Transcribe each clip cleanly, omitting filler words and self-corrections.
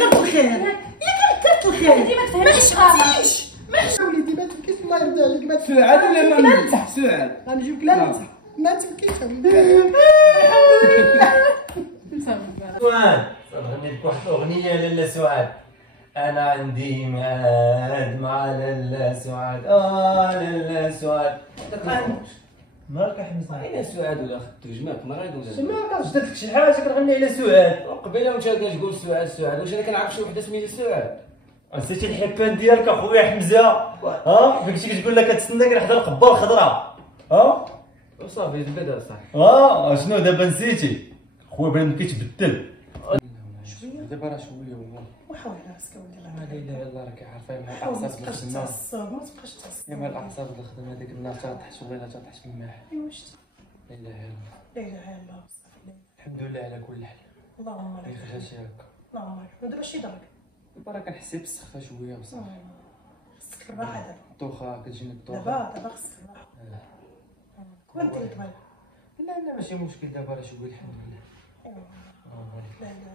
كرت الخير ياك كرت الخير ما حشمتيش وليدي ما تبكيش الله يرضي عليك ما سعاد ولا ما نمسح سعاد غنجيبك لا نمسح ما تبكيش سعاد غني لك واحد الاغنيه لاله سعاد. انا عندي ميعاد مع لاله سعاد لاله سعاد. مالك حمزه؟ اين سعاد ولا خدتو جماك مريض ولا سمعك جدت لك شي حاجه كتغني على سعاد وقبيله وانت كتقول سعاد سعاد. واش انا كنعرف شي وحده سميتها سعاد؟ نسيتي الحبان ديالك اخويا حمزه فيك شي كتقول لك كتسناك لحد القبه الخضراء وصافي دابا صح شنو دابا نسيتي خويا بنادم كيتبدل شويه دابا راه شويه والله وحاول راسك اوليدي لا اله الا الله راكي عارفه مع حاول ما الاعصاب تبقاش الخدمه تعصب ما تبقاش تعصب يا مع الاعصاب الخدمه ديك النار تطيح شويه تطيح بالماء ايوا شتي لا اله الا الله لا اله الا الله بصح الحمد لله على كل حال اللهم لك ما خرجتش هكا اللهم لك ودابا شي درك دابا راه كنحس بالسخفه شويه بصح خصك الراحه دابا الدوخه كتجيني الدوخه دابا خصك الراحه كنت تبغي لا ماشي مشكل دابا راه شويه الحمد لله لا لا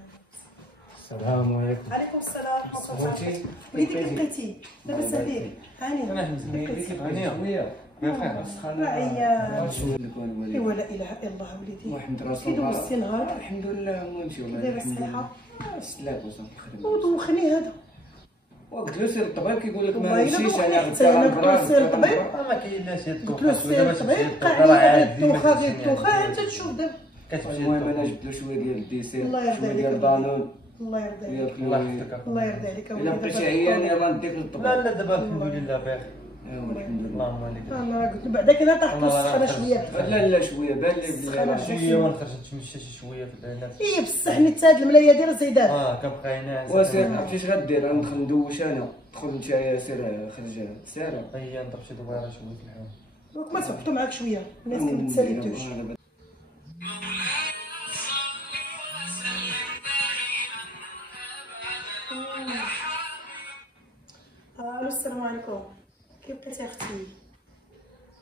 السلام عليكم. عليكم السلام ورحمه الله وبركاته. وليدي كيف بقيتي؟ لاباس عليك؟ هانيه انا حمزه هانيه شويه بخير عيان شويه ايوا لا اله الا الله وليدي محمد رسول كي الله دوزتي نهار الحمد لله ونمشي والله دايره الصحه السلاك وصافي الخدمه ودوخني هذا وقلت له سير الطبيب كيقول لك والله ما إلا نمشيش دوخني انا حتى أنا قلت له سير الطبيب ما كايناش هاد قلت له سير الطبيب بقى عليا الدوخه غير الدوخه انت تشوف دابا المهم انا جبت له شويه ديال الديسير الله يرضي شويه عليك ديال البانون الله يرضي عليك الله يحفظك الله يرضي عليك الا بقيتي عيان يلاه نديك للطبيب لا دابا الحمد لله بخير ايوا الحمد لله اللهم لك انا قلت له بعدا كنا طاحت السخانه شويه لا شويه بان لي بلي شويه ما خرجتش نمشي شويه في البيانات اي بصح نيت هاد الملايه ديال الزيدان كنبقى هنا وسير عرفتي اش غدير غندخل ندوش انا دخل انت سير خرج سير هي نضرب شي دويره شويه في الحوم دوك ما تهبطوا معاك شويه الناس كي متساليتوش الو السلام عليكم كيف بقيتي اختي؟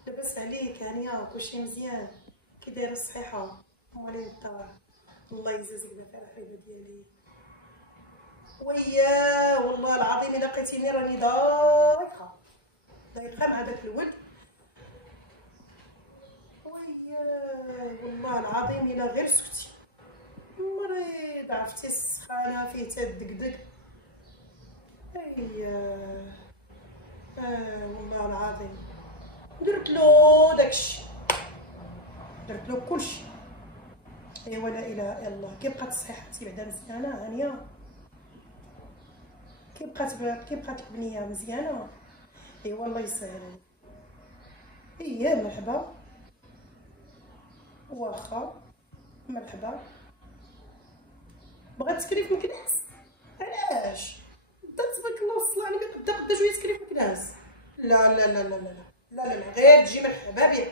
لاباس عليك هانيه كلشي مزيان كي دايره الصحيحه مالي الدار الله يجازيك بخير حبيبه ديالي ويا والله العظيم الا لقيتيني راني ضايقه مع داك الولد ويا والله العظيم الا غير سكتي مريض عرفتي السخانه فيه تا الدقدق والله العظيم درت له داكشي درت له كلشي ايوا لا اله الا الله كي بقات صحيحتي بعدا مزيانه هانيه كي بقات البنيه مزيانه ايوا الله يسهل مرحبا واخا مرحبا بغات تكريف مكناس علاش تبارك الله وصل عليك قدا شويه تكريف مكناس لا غير تجي مرحبا بها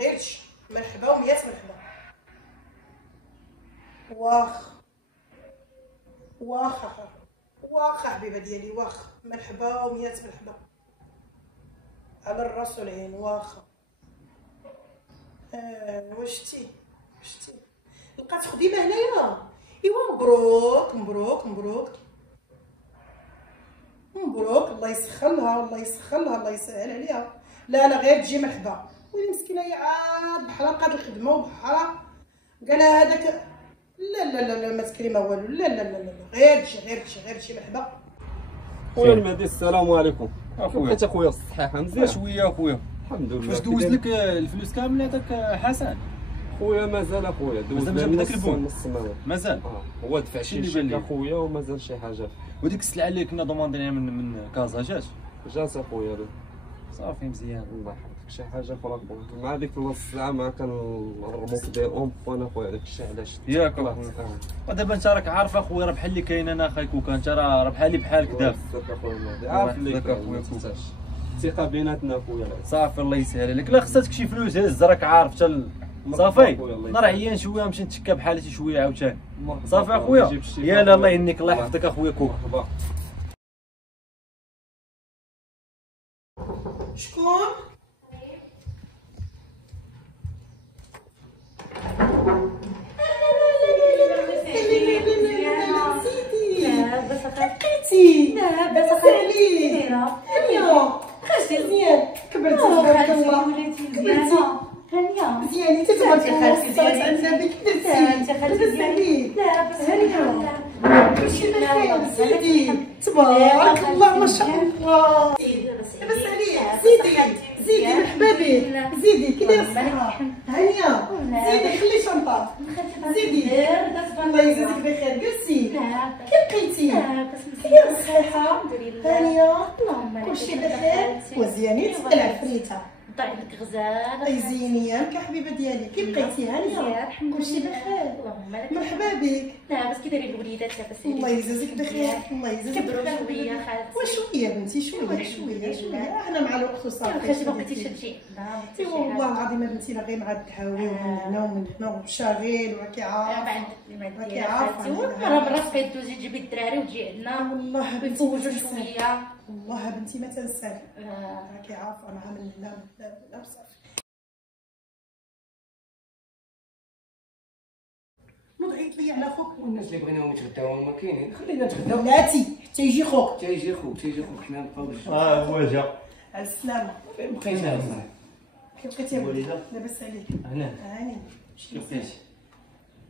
غير تجي مرحبا وميات مرحبا واخا حبيبه ديالي واخا مرحبا وميات مرحبا على الراس والعين واخا واش شتي لقات خديمه هنايا ايوا مبروك الله يسخنها الله يسهل عليها لا غير تجي مرحبا ويلي مسكينه هي عاد بحال لقات الخدمه وبحال قال هذاك لا ما تكري ما والو لا غير تجي مرحبا خويا المهدي السلام عليكم. بقيت اخويا الصحيحه مزيان شويه اخويا الحمد لله. واش دوز لك الفلوس كامله هذاك حسن؟ خويا مازال اخويا دوز مازال لنا داك البون نص مازال مازال هو دفع شي اللي بان لي اخويا ومازال شي حاجه. وديك السلعه اللي كنا ضمانينها من كازا جات اخويا صافي مزيان الله يحفظك. شي حاجه اخرى مع ديك نص ساعه ما كنرمو في دي اون بوان اخويا داك الشيء علاش ياك اخويا. ودابا انت راك عارف اخويا راه بحال اللي كاين انا اخاي كوكا انت راه بحالي بحالك دابا عارف اللي اخويا الثقه بيناتنا اخويا صافي الله يسهل عليك. لا خصك شي فلوس هز راك عارف حتى صافي انا راه عيان شويه نمشي نتكا بحالتي شويه عاوتاني صافي اخويا يلا الله يهنيك الله يحفظك اخويا كوكا. شكون؟ تبارك الله وليتي مزيانه هانيه مزيانين تبارك الله وصلت عندنا بك انت درتي خالتي ديالي لا بس هانيه كلشي بخير زيدي تبارك الله ما شاء الله لاباس عليك زيدي مرحبا بك زيدي كي دايره الصحه هانيه زيدي خلي شنطه زيدي الله يجازيك بخير جلسي كي بقيتي كي الصحه هانيه كلشي بخير وزيانين تبقى العفريته طلع لك غزال اي زينيه كحبيبه ديالي كي بقيتي هانيه كلشي بخير اللهم لك مرحبا بك لا بس كي دايرين الوليدات لاباس الله يجازيك بخير الله يجازيك كبروا بخير شويه خالتي وشويه بنتي شويه احنا مع الوقت وصافي خالتي ما بقيتيش تجي ايوا والله العظيم بنتي لا غير مع الدحاوي ومن هنا ومن هنا وشاغل وراكي عارف راكي عارفه مرات كدوزي تجيبي الدراري وتجي عندنا والله بنتي نتزوجوا شويه والله بنتي ما تنساك راكي عارفه انا من هنا ومن هنا وصافي نضعيت لي على خوك والناس اللي بغيناهم يتغداو ما كاينين خلينا نتغداو بلاتي حتى يجي خوك تيجي خوك حنا نبقاو هو جا على السلامه فين بقيتي اصاحبي كيف بقيتي يا وليدة وليدة؟ لاباس عليك هنا هاني كيف بقيتي؟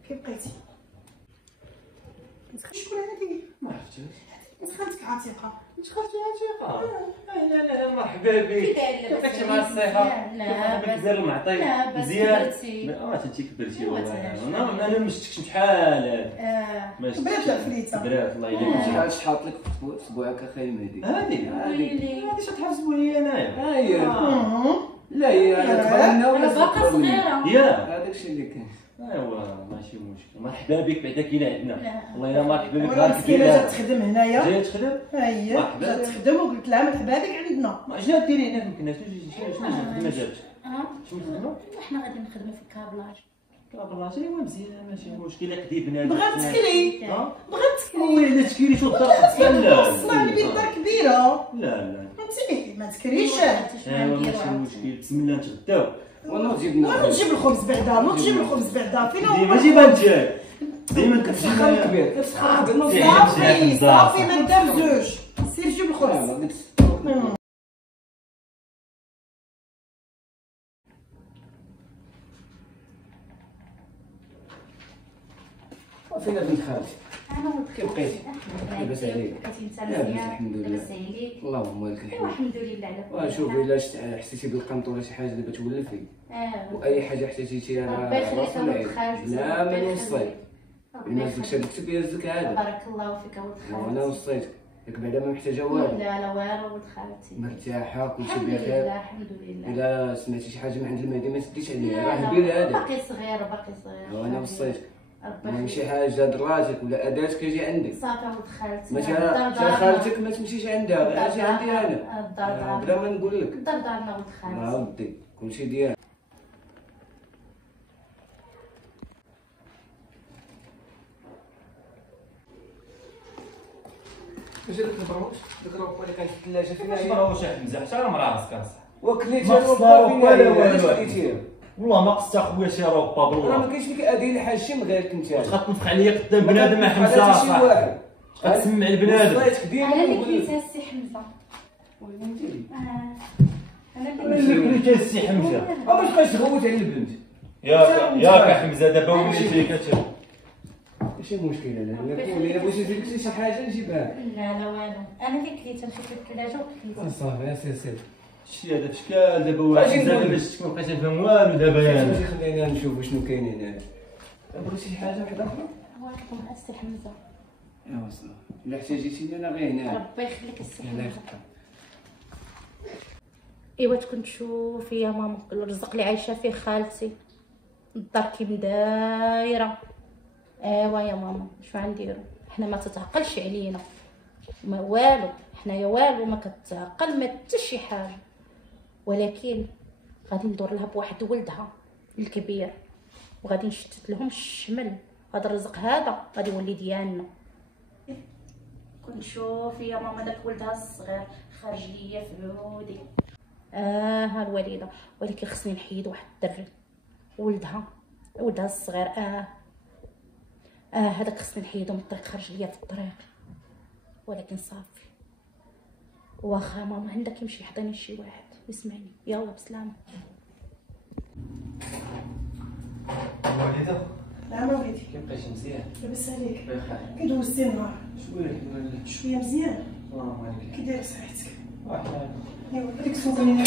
كيف بقيتي شكون هادي ما عرفتش بنت خالتك عتيقه خرجتي عتيقة لا مرحبا بك كيفاش مع الصحة؟ لا كيفاش داير المعطي لا بس مزيان؟ كبرتي انت كبرتي إيوا والله انا ما شفتكش بحال كبرات العفريته كبرات الله شي يليك حاجه شحاط لك في صبوعك اخي المهدي هذه شتحسبوا لي انايا هي أها. لا هي انا تخلينا انا باقا صغيره يا هذاك الشيء اللي كاين ايوا ماشي مشكل مرحبا بك بعدا كاينه عندنا لا. والله الا مرحبا بك وانا نهار مسكينه كبير جات تخدم هنايا جايه تخدم ها هي مرحبا. جات تخدم وقلت لها مرحبا بك عندنا ما جات ديري هنا يمكن شنو ما جاتش شنو خدمه احنا غادي نخدموا في الكابلاج والله شي هو مزيان ماشي مشكل يقضي بنادم بغات تكري ها بغات تكري وي لا تكيري شو الدار وصلنا لي بالدار كبيره لا انت ما تكريش ايوا ماشي مشكل بسم الله نتغداو وانا نجيب لنا وانا نجيب الخبز بعدا ما تجيب الخبز بعدا فين هو ديما جيبها انت ديما كتجي خلي كبير صافي صافي ما ندير زوج سير جيب الخبز فين بنت خالتي انا كيف بقيتي؟ لاباس عليك؟ بقيتي انت لاباس مزيان الحمد لله. لاباس عليك اللهم لك ايوا الحمد الحمد لله على كل وشوف حال. الا حسيتي بالقنط ولا شي حاجه دابا تولفي واي حاجه احتاجيتي انا ربي يخليك راسي ولد معاك. خالتي لا ربي ما يخليك. نوصيك ربي الناس يخليك. داكشي اللي كتب يهزك عاد بارك الله فيك ولد وانا خالتي وصيتك ياك بعدا ما محتاجه والو لا لا والو ولد خالتي مرتاحه كلشي الحمد بخير لله الحمد لله الا سمعتي شي حاجه من عند المهدي ما تديش عليا لا، راه لا، بير هذا باقي صغير باقي صغير وانا وصيتك ربي ما يخليك. شي حاجه دراتك ولا اداتك اجي عندي صافي ولد خالتي ما الدار تا دارنا. خالتك ما تمشيش عندها اجي عندي انا الدار دارنا. بلا ما نقول لك الدار دارنا ولد ما خالتي ودي كلشي ديالك واش هذاك البروش داك الروب اللي كان في الثلاجه فين واش هي براو شي حمزه حتى راه مراسك اصاحبي وكليتي ما خصنا روبا لا والو. علاش كليتيها والله ما قصت اخويا شي روبا راه ما بالله كاينش فيك ادي الحاج شي من غيرك انت تخاف تنفخ عليا قدام بنادم مع حمزه هذا شي صاحبي واحد غتسمع البنادم وصيتك ديما انا اللي نقول لك كليتها السي حمزه انا اللي اللي كليتي السي حمزه باش بقاش تغوت على البنت ياك حمزه دابا وليتي كتشوف ماشي مشكل انا الا بغيتي ندير شي حاجه نجيبها لا لا والو انا اللي كليتها مشيت للثلاجه وكليتها صافي سير شتي هذا فشكال دابا واحد أجي نقول زاد لك. باش ما بقيتش نفهم والو دابا يا ماشي خلينا نشوفوا شنو كاينين هنا بغيتي شي حاجه واحده اخرى وعليكم السي حمزه ايوا صافي الا احتاجيتيني انا غير هنا ربي يخليك السي هنا حمزه ايوا تكون تشوفي يا ماما الرزق اللي عايشه فيه خالتي الدار كي مدايره ايوا يا ماما شنو غنديرو حنا ما تتعقلش علينا ما والو حنايا والو ما كتعقل ما حتى شي حاجه ولكن غادي ندور لها بواحد ولدها الكبير وغادي نشتت لهم الشمل هذا الرزق هذا غادي يولي ديالنا كنت شوفي يا ماما داك ولدها الصغير خارج ليا في عودي ها الوالده ولكن خصني نحيد واحد الدري ولدها الصغير هذاك خصني نحيدو من الطريق خرج ليا في الطريق ولكن صافي واخا ماما عندك يمشي يحضني شي واحد يسمعني. يلا بسلامه. والدة نعم وليدي. كيف بقيتي مزيان؟ لاباس عليك؟ بخير. كدوزتي النهار؟ شويه الحمد لله. شويه مزيان. اللهم عليك. كي داير صحتك؟ واحد. ايوا هذيك السوقاني ما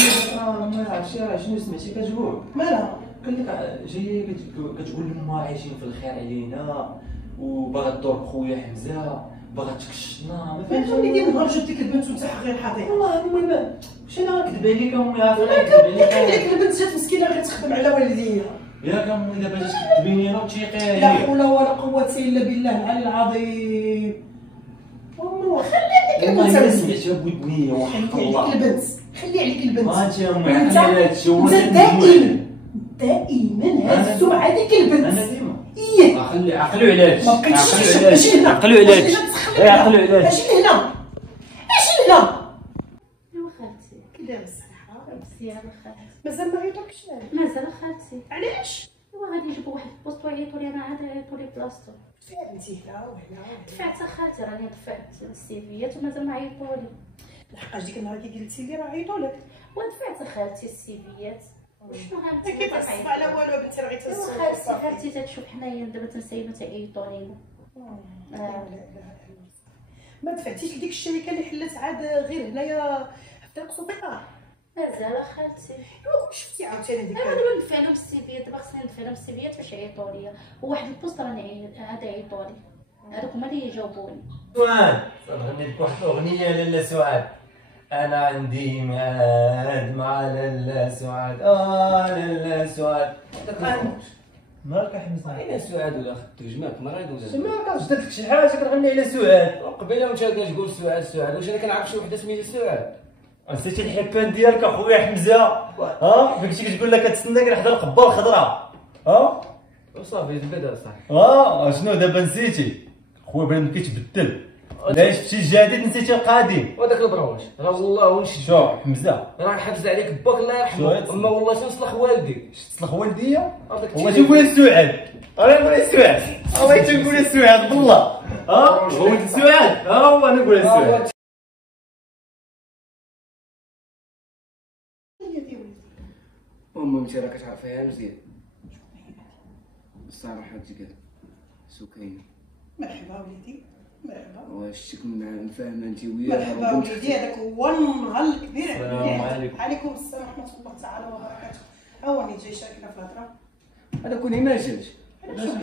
عرفتش شنو سمعتي كتقول؟ مالها؟ قال لك جايه كتقول لما عايشين في الخير علينا وباغا تضرب خويا حمزه باغا تكشطنا ما فين فهمتش. وليدي نهار جات ديك البنت وانت غير حاضر؟ والله المهم واش انا غنكذب عليك امي عارفه ما غنكذب عليك كان البنت جات مسكينه غير تخدم على والديها. ياك امي دابا جات كتبيني انا وتيقي لا عليا. حول ولا قوه الا بالله العلي العظيم. امي خلي عليك والله البنت. ما سمعتها بودنيا وحق خلي الله. عليك البنت. خلي عليك البنت. ما انت يا امي وانت عقلي لا تشوف دائما هاد السمعه ديك البنت. انا ديما ايه عقلوا علاش ما بقيتش عقلوا علاش اجي هنا عقلوا علاش عقلوا علاش اجي لهنا اجي لهنا. ايوا خالتي كي داير الصحه؟ مزيان خالتي. مازال ما عيطوكش؟ مازال خالتي. علاش؟ ايوا غادي يجيبوا واحد البوست ويعيطوا لي انا عاد يعيطوا لي بلاصتو. فهمتي هنا وهنا. دفعت خالتي راني دفعت السيفيات ومازال ما عيطوا لي. لحقاش ديك النهار كي قلتي لي راه عيطوا لك. ودفعت خالتي السيفيات. وشنو غنتي؟ ما كيتصف على والو بنتي راه غير ايوا تتصف. خالتي تتشوف حنايا دابا تنسايبو تعيطوا لينا. ما دفعتيش لديك الشركه اللي حلت عاد غير هنايا في طريق سوبيطار؟ مازال خالتي. ايوا شفتي عاوتاني ديك انا دابا ندفع لهم السيفيات دابا خصني ندفع لهم السيفيات باش يعيطوا ليا وواحد البوست راني عاد يعيطوا لي هذوك هما اللي يجاوبوني. سعاد غني لك واحد الاغنيه لاله سعاد. انا عندي ميعاد مع لاله سعاد لاله سعاد. مالك حمزه؟ اين سعاد ولا خدتو جماك مريض ولا ما كنجدد لك شي حاجه كنغني على سعاد. قبيله وانت كتقول سعاد سعاد واش انا كنعرف شي وحده سميتها سعاد. نسيتي الحكان ديالك اخويا حمزه. فكنتي كتقول لك كتسناك لحد القبه الخضراء. وصافي تبدا صاحبي. شنو دابا نسيتي خويا بنادم كيتبدل. لا شفتي الجديد نسيتي القديم. وهذاك البروش راه والله ونشد شو حمزه راه حافظ عليك باك الله يرحمه. اما والله شنو صلح والدي تصلح والديا. هذاك هو تنقول يا سعاد. انا نقول يا سعاد. الله تنقول يا سعاد بالله. هو ولد سعاد. هو انا نقول يا سعاد. انت راه كتعرفيها مزيان الصراحه ديك سكينه. مرحبا وليدي مرحبا. واش تكون فاهمه انت وياها؟ مرحبا وليدي هذاك هو النهار الكبير. السلام عليكم. وعليكم السلام ورحمه الله تعالى وبركاته. ها هو راني جاي شاركنا في الهضره. هذا كوني ما جاش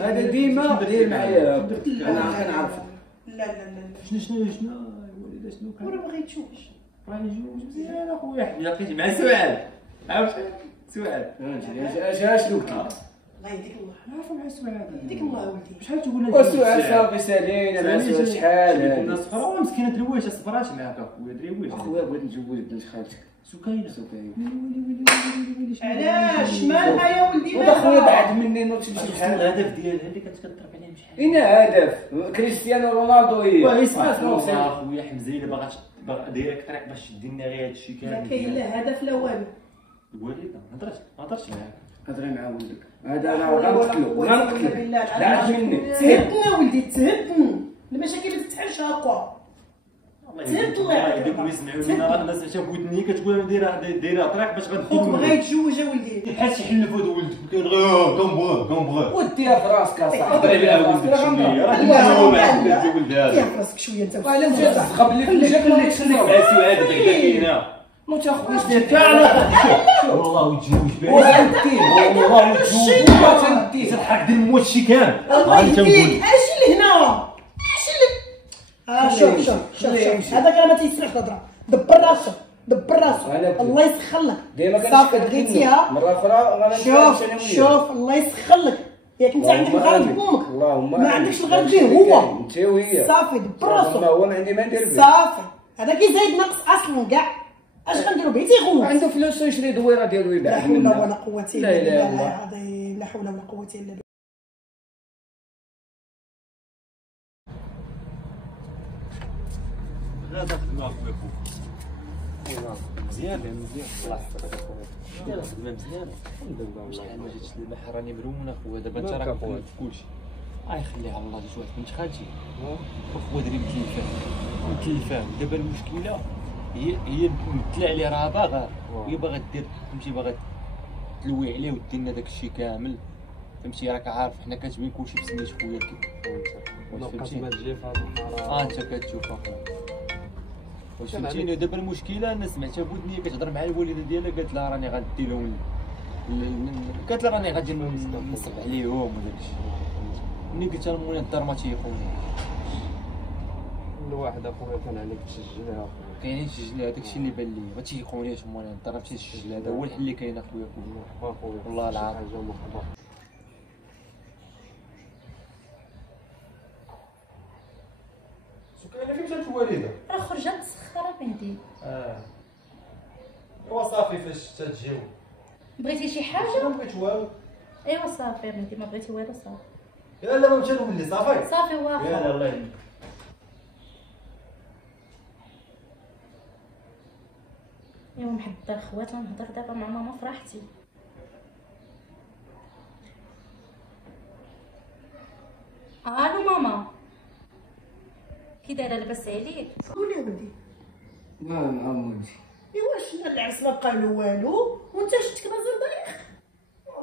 هذا ديما داير معايا انا كنعرفك. لا لا لا شنو الوالده شنو كان؟ ورا باغي تشوف. راني جوج مزيان اخويا لقيت مع سعاد. عرفتي سعاد. اش قلت لك؟ الله يهديك الله. عارفه مع سعاد. يهديك الله ولدي. شحال تقول لنا وسعاد صافي سالينا مع سعاد شحال الناس اخرى مسكينه درويش صبرات معاك اخويا درويش. اخويا بغيت نجوز بنت خالتك سكينه علاش مالها يا ولدي ودا خويا مالها؟ بعد مني نوض شي شحال شحال. الهدف ديالها اللي كتضرب عليها شحال. اين هدف كريستيانو رونالدو هي اسمع اخويا حمزه الا باغا دايرك طريق باش تدينا غير هادشي لا كامل. كاين لا هدف لا والو. الوالده ما هضرتش معاك. هضري مع ولدك هذا انا غنقتلو بالله بعد مني تهدنا ولدي تهدنا. المشاكل ما تتحلش هكا. الله يهديك ويسمعوا لينا راه الناس حتى بودني كتقول انا دايره طريق باش خوك غندخل بغا يتزوج يا ولدي. بحال شي حل فود ولدك كاين غير كنبغي وديها في راسك هضري بها ولدك شويه راه هو معاك ولد هذا فيها فراسك شويه انت. وعلى مجال تخبل لك وجهك خليك مع سعاد بعدا كاينه. ما تاخذش ديال والله يتزوج بها وغندي والله يتزوج والله تندي تضحك دير الموت شي كان. الله يهديك اجي لهنا اجي لك. شوف شوف شوف شوف هذاك راه ما تيسمعش الهضره. دبر راسك دبر راسك الله يسخر لك. ديما صافي بغيتيها مره اخرى غنمشي انا شوف شوف الله يسخر لك. ياك انت عندك الغرض بامك ما عندكش الغرض به هو. انت وهي صافي دبر راسك. هو ما عندي ما ندير به صافي هذا كيزايد ناقص اصلا كاع. اش غنديرو به تيغوت. عنده فلوس يشري دويره ديالو لا يبيع حول ولا قوه الا لا إله إلا بالله الله. العظيم. لا حول ولا قوه الا بالله. هذا خدمه اخويا خوك مزيان الله يحفظك اخويا. خدمه مزيانه الحمد لله. شحال ما جاتش المحا راني مرونه اخويا. دابا انت راك في كلشي. يخليها على الله. جات واحد بنت خالتي اخويا دري متلفاه دابا المشكله هي ممثله عليه راه باغا، وهي باغا دير فهمتي، باغا تلوي عليه ودير لنا داك الشيء كامل فهمتي. راك عارف حنا كاتبين كلشي بسميت خويا فهمتي ما تجي في هذا انت كتشوف اخويا واش فهمتيني. دابا المشكله انا سمعتها بودني كتهضر مع الوالده ديالها، قالت لها راني غندي لهم قالت لها راني غادي نصب عليهم وداك الشيء. ملي قلت لها المولى الدار ما تيقوني الواحد اخويا كان عليك تسجلها اخويا، كاينين تسجيل هذاك الشيء اللي بان لي ما تيقونيش المولى الدار ما تيسجل. هذا هو الحل اللي كاين اخويا كله اخويا والله العظيم. حاجه محبه. سكينه فين مشات الوالده؟ راه خرجت تسخر مهدي. ايوا صافي فاش تجيو بغيتي شي حاجه؟ ما بغيت والو. ايوا صافي مهدي، ما بغيتي والو صافي. يا لا ما مشى نولي صافي صافي يا واخا. لا الله يهديك. ايوا محضر خوات، نهضر دابا مع ماما فرحتي. الو ماما، كي دايره لاباس عليك؟ قولي ولدي نعم ولدي. ايوا شنا العرس ما بقى له والو وانت شفتك مازال ضايق.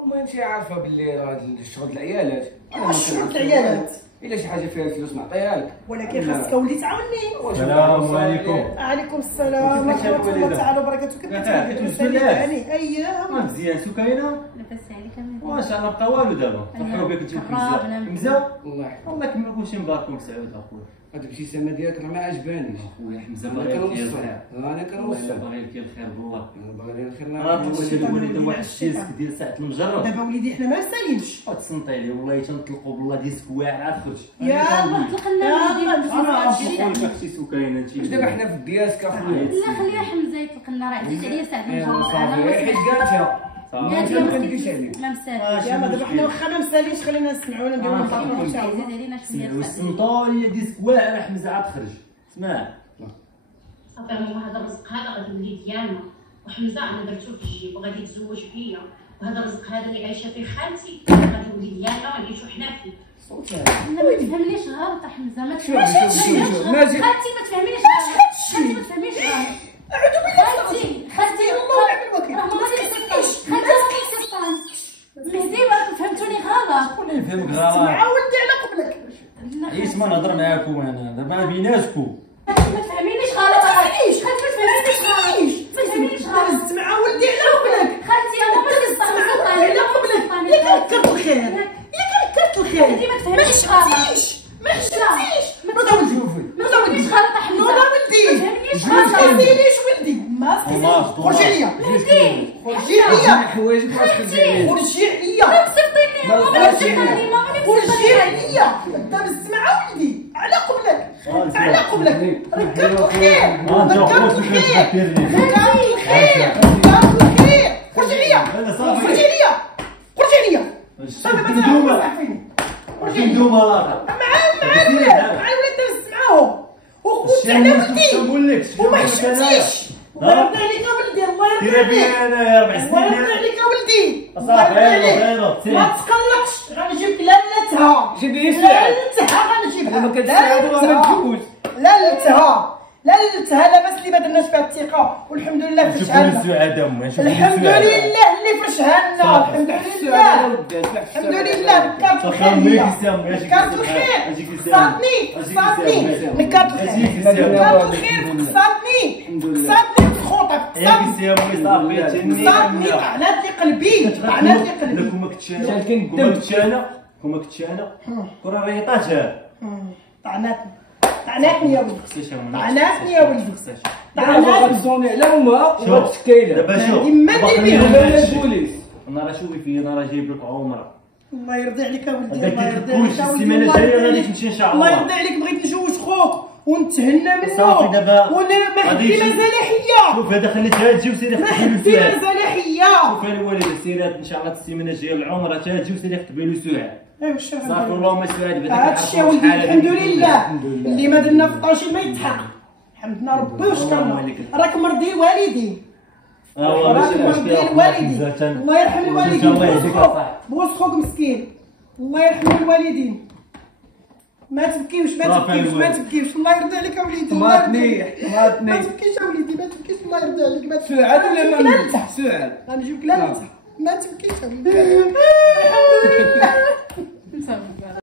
ما انت عارفه باللي راه الشغل العيالات. واش شغل العيالات؟ الا شي حاجه فيها الفلوس نعطيها لك، ولكن خاصك ولدي تعاوني. السلام عليكم. عليكم السلام ورحمه الله تعالى وبركاته. كيف يعني اييه مزيان سكينه لاباس عليك مهدي؟ ما شاء الله بقى والو دابا. مرحبا بك انت حمزه. الله يحفظك. الله يكمل كلشي مبارك سعود اخويا. هاد الابتسامه ديالك راه ما عجبانيش. خويا حمزه انا باغي لك كنوصل، الخير. انا كنوصل. باغي لك الخير والله. انا باغي لي الخير. راه الوالده واحد الشيسك ديال ساعه المجرد. دابا وليدي حنا ما سالينش. تصنتي عليه والله تنطلقوا بالله ديال سكواع عاد خرج. يلا طلق لنا مهدي. انا عارف نقول لك اختي سكينه انت. واش دابا حنا في الدياسك اخويا؟ لا خليها حمزه يطلق لنا، راه عزيز عليا سعد ايوا المجرد. صافي حيت قالتها. قالت ما لي كنديرش عليك. ما مسالش. يا ما دابا حنا واخا ما مسالينش خلينا نسمعوا ولا نديروا نطلقوا ان شاء الله. عزيز علينا شويه سمعوا سعد. السنطوريه ديال سكواع راه حمزه عاد خرج. اسمع صافي ماما، هذا الرزق هذا غادي يولي ديالنا، وحمزه انا درتو في الجيب وغادي يتزوج بيا، وهذا الرزق هذا اللي عايشه فيه خالتي غادي يولي ديالنا وغنعيشو حنا فيه. لا ما تفهمنيش غلط حمزه، ما شوف تفهمنيش شوف غلط. ماجي. خالتي ما تفهمينيش غلط. خالتي ما تفهميش غلط. خالتي الله ونعم الوكيل. راه ماما خالتي راه كيسطان مهدي، راكم فهمتوني غلط. ولا نفهمك غلط. مع ولدي على قبلك. عييت ما نهضر معاكم انا دابا ما بيناتكم. ما تفهمينيش غلط. خالتي ما تفهمينيش غلط. ما تفهمينيش غلط. دازت مع ولدي على قبلك. خالتي يا ماما كيسطان على قبلك. ياك كثرت الخير. ياك كثرت الخير. مهدي ما تفهمينيش غلط. ما حشمتيش. ما تفهمينيش غلط حمزه. نوضا ولدي. ما ما تفهمينيش غلط. تسالينيش ولدي. ما تسالينيش. خرجي عليا. مهدي خرجي عليا. حوايجك ما تخرجي عليه. خرجي عليا. صيفطيني ماما، لا تصيفطيني ماما، لا خرجي تصيفطيني. عليا. دابا مع ولدي على قبلك. على قبلك. ركبت الخير. ركبت الخير. ركبت الخير. ركبت الخير. خرجي عليا. خرجي عليا. خرجي عليا. صافي ما تعرفيني. خرجي عليا. مع الولاد دابا معاهم. وخفت على ولدي. نقول لك وما حشمتيش. الله يرضي عليك يا ولدي. الله يرضي ديرها بيا عليك. انا يا 4 الله يرضي سنين. عليك يا ولدي. الله صافي يرضي عليك. غير ما تقلقش، غنجيب لالتها. جيب لي ساعة. لالتها غنجيبها. ما كتساعد وما تجوز. لالتها لاباس اللي ما درناش فيها الثقه، والحمد لله شوفوا فشها السعاده امي. الحمد لله اللي فشها لنا. الحمد لله. الحمد لله. نكات الخير هي. نكات الخير قصاتني. نكات الخير قصاتني في خوطك. قصاتني طعنات لي قلبي. كون كنتشانا كون ريطاتها طعناتني يا ولدي. طعناتني يا ولدي. دابا غنصوني على امها وغتسكيلها. دابا شوف ما ندير بيها. دابا البوليس. انا راه شوفي فيا، انا راه جايب لك عمره. الله يرضي عليك يا ولدي. قلت الله لك يرضي كلشي عليك يا ولدي. السيمانه الله الجايه يرضي غادي عليك. تمشي ان شاء الله الله. يرضي عليك. بغيت نجوز خوك ونتهنى منه. صافي دابا وما غادي حدي مازال حيه. شوف هذا خليتها تجي وسيري ما خطبي حدي له ساعه. مازال حيه. شوف الوالده سيرات ان شاء الله السيمانه الجايه العمره تجي وسيري خطبي له ساعه. ايوا الشيخ صافي اللهم سعاد بعدا. هادشي يا ولدي. الحمد لله اللي ما درنا في الطاشي ما يتحق. حمدنا ربي وشكرنا. راك مرضي الوالدين. راك مرضي الوالدين. الله يرحم الوالدين. بوس خوك مسكين. الله يرحم الوالدين. ما تبكيوش الله يرضي عليك اوليدي، طماطني ما تبكيش اوليدي، ما تبكيش الله يرضي عليك. ما تبكيش سعاد ولا ما نمسح سعاد؟ غنجيوك لا ما تبكيش اوليدي. صافي